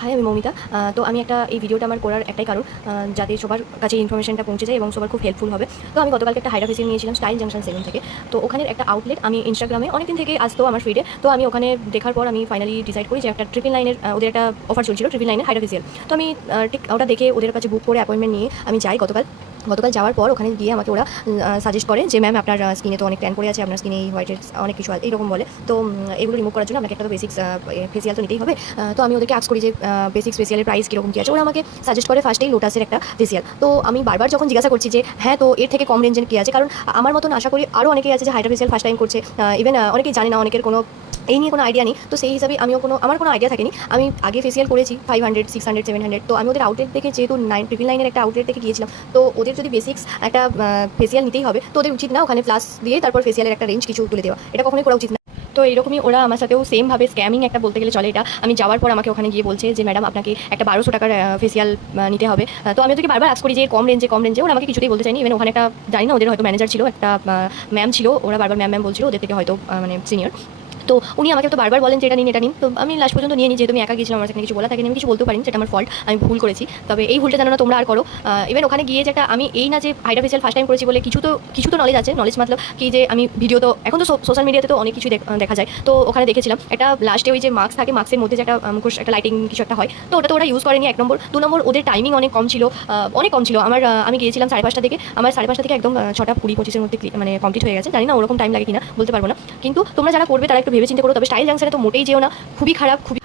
High, আমি মৌমিতা। তো আমি এই ভিডিওটা আমার করার একটাই কারণ, যাতে সবার কাছে ইনফরমেশনটা পৌঁছে যায় এবং সবার খুব হেল্পফুল হবে। তো আমি গতকালকে একটা হাইড্রা ফেসিয়াল নিয়েছিলাম স্টাইল জাংশন সেলুন থেকে। তো ওখানের একটা আউটলেট আমি ইনস্টাগ্রামে অনেকদিন থেকে আসতো আমার ফিডে। তো আমি ওখানে দেখার পর আমি ফাইনালি ডিসাইড করি যে একটা ট্রিপল নাইনের ওদের একটা অফার চলছিল, ট্রিপল নাইনের হাইড্রা ফেসিয়াল। তো আমি ঠিক ওটা দেখে ওদের কাছে বুক করে অ্যাপয়েন্টমেন্ট নিয়ে আমি যাই গতকাল যাওয়ার পর ওখানে গিয়ে আমাকে ওরা সাজেস্ট করে যে ম্যাম আপনার স্কিনে তো অনেক ট্যান পড়ে আছে, আপনার স্কিনে এই হোয়াইটের অনেক কিছু এইরকম বলে। তো এগুলো রিমুভ করার জন্য আপনাকে একটা তো বেসিক্স ফেসিয়াল তো নিতেই হবে। তো আমি ওদেরকে আস্ক করি যে বেসিক্স ফেসিয়ালের প্রাইস কীরকম কী আছে। ওরা আমাকে সাজেস্ট করে ফার্স্টেই লোটাসের একটা ফেসিয়াল। তো আমি বারবার যখন জিজ্ঞাসা করছি যে হ্যাঁ, তো এর থেকে কম রেঞ্জের কী আছে, কারণ আমার মতন আশা করি আরও অনেকেই আছে যে হাইড্রা ফেসিয়াল ফার্স্ট টাইম করছে, ইভেন অনেকেই জানে না, অনেকের কোনো এই নিয়ে কোনো আইডিয়া নেই। তো সেই হিসাবে আমার কোনো আইডিয়া থাকেনি। আমি আগে ফেসিয়াল করেছি 500, 600, 700। তো আমি ওদের আউটলেট থেকে যেহেতু ট্রিপল নাইনের একটা আউটলেট থেকে গিয়েছিলাম, তো ওদের যদি বেসিক্স একটা ফেসিয়াল নিতেই হবে, তো ওদের উচিত না ওখানে প্লাস দিয়ে তারপর ফেসিয়ালের একটা রেঞ্জ কিছু তুলে দেওয়া। এটা কখনোই করা উচিত না। তো এরকমই ওরা আমার সাথেও সেমভাবে স্ক্যামিং একটা বলতে গেলে চলে এটা। আমি যাওয়ার পর আমাকে ওখানে গিয়ে বলছে যে ম্যাডাম আপনাকে একটা 1200 টাকার ফেসিয়াল নিতে হবে। তো আমি ওদেরকে বারবার আস্ক করি যে কম রেঞ্জে। ওরা আমাকে কিছুতেই বলতে চাইনি। ইভেন ওখানে একটা জানি না, ওদের হয়তো ম্যানেজার ছিল, একটা ম্যাম ছিল, ওরা বারবার ম্যাম বলছিল, ওদের থেকে হয়তো মানে সিনিয়র। তো উনি আমাকে তো বারবার বলেন যে এটা নিন। তো আমি লাস্ট পর্যন্ত নিয়ে নিই, যেহেতু আমি একা গিয়েছিলাম, আমার সেখানে কিছু বলা থাকেনি, আমি কিছু বলতে পারিনি, সেটা আমার ফল্ট, আমি ভুল করেছি। তবে এই ভুলটা যেন না তোমরা আর করো। ইভেন ওখানে গিয়ে যেটা আমি এই না যে হাইড্রা ফেসিয়াল ফার্স্ট টাইম করেছি বলে কিছু তো নলেজ আছে, নলেজ মতলব কি যে আমি ভিডিও তো এখন তো সোশ্যাল মিডিয়াতে তো অনেক কিছু দেখা যায়। তো ওখানে দেখেছিলাম একটা লাস্টে ওই যে মাস্ক থাকে, মাস্কের মধ্যে যে একটা মুখোশ, একটা লাইটিং কিছু একটা হয়, তো ওটা তো ওরা ইউজ করেনি 1 নম্বর। 2 নম্বর, ওদের টাইমিং অনেক কম ছিল, আমি গিয়েছিলাম 5:30 থেকে, আমার 5:30 থেকে একদম 6:20-25-এর মধ্যে মানে কমপ্লিট হয়ে গেছে। জানি না ওরকম টাইম লাগে কিনা, বলতে পারবো না। কিন্তু তোমরা যারা করবে তারা একটু ভেবে চিন্তে করো। তবে স্টাইল জাংশনে তো মোটেই যেও না, খুবই খারাপ, খুবই